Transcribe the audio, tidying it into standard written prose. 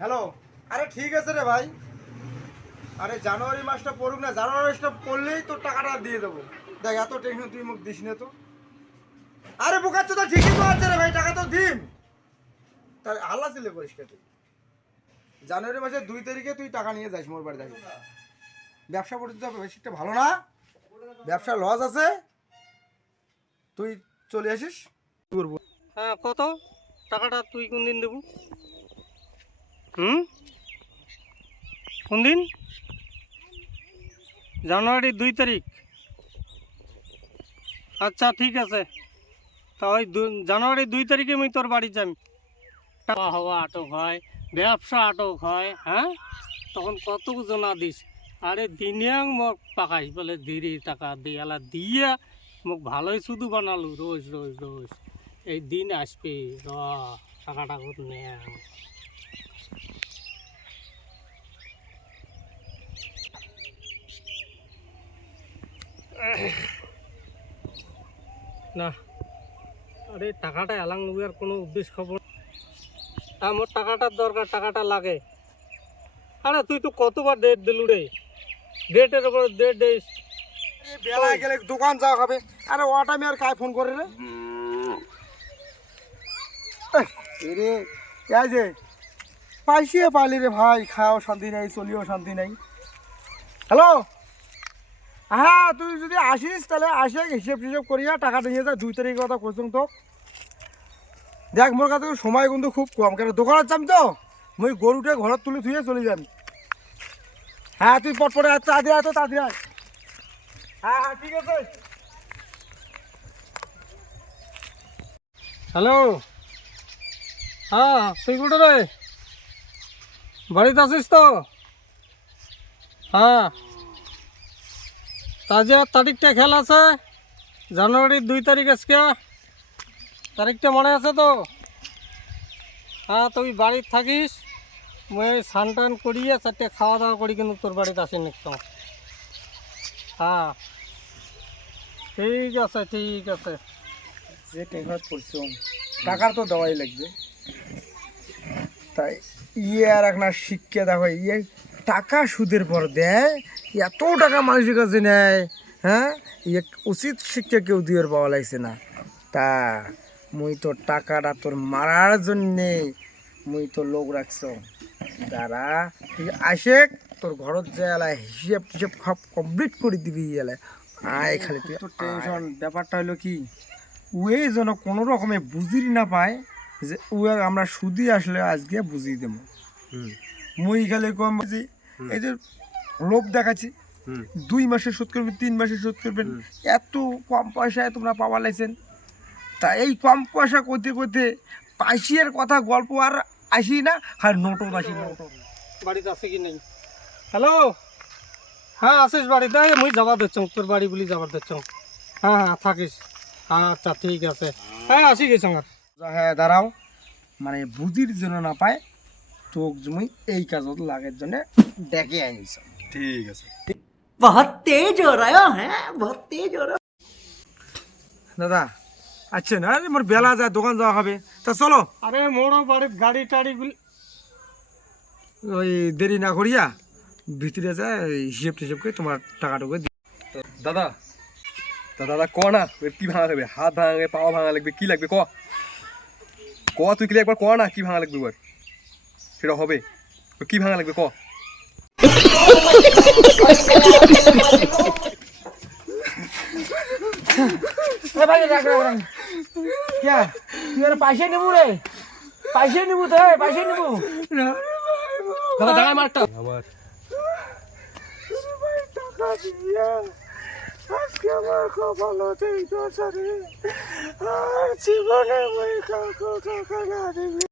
Hello, আরে ঠিক আছে রে ভাই। আরে জানুয়ারি মাসটা পড়ুক না, জানুয়ারি মাসটা পড়লেই তোর টাকাটা দিয়ে দেবো। দেখ এত টেনশন তুই মুখ দিস না তো। আরে বোকাচ্ছ তো, ঠিকই তো আছে রে ভাই, টাকা তো দিন। তাই আল্লাহ ছিলে পরিষ্কার তুই জানুয়ারি মাসের 2 তারিখে তুই টাকা নিয়ে যাস মোর বাড়ি যাবি। ব্যবসা করতে হবে, বেশিটা ভালো না, ব্যবসা লস আছে, তুই চলে আসিস করবো। হ্যাঁ, কত টাকাটা তুই কোন দিন দেবো? কোন দিন? জানুয়ারি 2 তারিখ। আচ্ছা ঠিক আছে, তা ওই জানুয়ারি 2 তারিখে আমি তোর বাড়ি যাই। টাকা হওয়া আটক হয়, ব্যবসা আটক হয়, হ্যাঁ তখন কত জনা দিস। আরে দিনে মোক পাকাইস বলে দিরি টাকা দিয়ালা দিয়া মোক ভালোই শুধু বানালু রোজ রোজ রোজ। এই দিন আসবে র, টাকাটা কত নে। না, আরে টাকাটা এলাং আর কোনো উদ্দেশ্য খবর। আমার টাকাটার দরকার, টাকাটা লাগে। আরে তুই তো কতবার ডেট দিলু রে, ডেটের উপর ডেট দিস। বেলায় গেলে দোকান যাওয়া হবে। আরে ও টাইমে আর কায় ফোন করে রে? রে এই যে পাইছিয়ে পাইলি রে ভাই, খাও শান্তি নাই, চলিও শান্তি নাই। হ্যালো, হ্যাঁ তুই যদি আসিস তাহলে আসে হিসেব টিসেব করিয়া টাকাটা নিয়ে যা। 2 তারিখের কথা কইছুন তো। দেখ মোর কাছে সময় কিন্তু খুব কম, কেন দোকানের চাম তো মুই গরুটা ঘরত তুলে থুয়ে চলে যান। হ্যাঁ তুই পটপটে তাড়াতাড়ি আয় তো, তাড়াতাড়ি আয়। হ্যাঁ হ্যাঁ ঠিক আছে। হ্যালো, হ্যাঁ তুই কোথায় রে? বাড়িতে আছিস তো? হ্যাঁ, তাজা তারিখটা খেয়াল আছে? জানুয়ারির 2 তারিখ আজকে, তারিখটা মনে আছে তো? হ্যাঁ তুই বাড়িতে থাকিস, মুই স্নান টান করিয়ে 4টে খাওয়া দাওয়া করি কিন্তু তোর বাড়িতে আসি নেক্সট সময়। হ্যাঁ ঠিক আছে ঠিক আছে। যে টেনশন করছো, টাকার তো দেওয়াই লাগবে। তাই ইয়ে আর এক না শিক্ষা দেখো, ইয়ে টাকা সুদের পর দেয়, এত টাকা মানুষের কাছে নেয়। হ্যাঁ, ইয়ে উচিত শিক্ষা কেউ দিয়ে পাওয়া লাগছে না। তা মুই তো টাকাটা তোর মারার জন্যে মুই তো লোক রাখছ, তারা তুই আসে তোর ঘরত যে এলা হিসেব টিসেব সব কমপ্লিট করে দিবি। এলে আয় খালি তুই তো টেনশন। ব্যাপারটা হলো কি, ওই যেন কোনো রকমে বুঝির না পায় যে ও আমরা সুদি আসলে আজকে বুঝিয়ে দেবো। মুই খালি কম বুঝি, এই যে লোভ দেখাচ্ছি 2 মাসে শোধ করবেন, 3 মাসে শোধ করবেন, এত কম পয়সায় তোমরা পাওয়া লাইছেন। তা এই কম পয়সা করতে করতে পাইসিয়ার কথা গল্প আর আসি না, আর নোটও আসি। নোটও বাড়িতে আছে কি নেই? হ্যালো, হ্যাঁ আসিস বাড়িতে? মুই যাবার দিচ্ছ তোর বাড়ি বলি যাবার দিচ্ছ। হ্যাঁ হ্যাঁ থাকিস। আচ্ছা ঠিক আছে, হ্যাঁ আসি গেছ। হ্যাঁ দাঁড়াও, মানে বুঝির জন্য না পায় তোকে মুই এই কাজত লাগের জন্য ডেকে আনিস। ঠিক আছে। बहुत तेज हो रहा है, बहुत तेज हो रहा है। দাদা আচ্ছা না, মোর বেলা যায়, দোকান যাওয়া হবে, তা চলো। আরে মোড়ো বাড়ির গাড়ি টাড়িগুলি ওই দেরি না করিয়া ভিতরে যায় হিসেব টিসেব করে তোমার টাকাটুকু দি। দাদা দাদা ক না, কি ভাঙা লাগবে? হাত ভাঙা লাগবে, পাওয়া ভাঙা লাগবে, কি লাগবে ক? তুই কি একবার ক না, কি ভাঙা লাগবে? এবার সেটা হবে, কি ভাঙা লাগবে ক? পয়সা নেবো রে, পয়সা নেবো তো, পয়সা নেবো। দাদা দাঁড়ায় মারটা আমার টাকা দিয়া আজকে আমার কপাল হতে জীবনে টাকা না দিবি।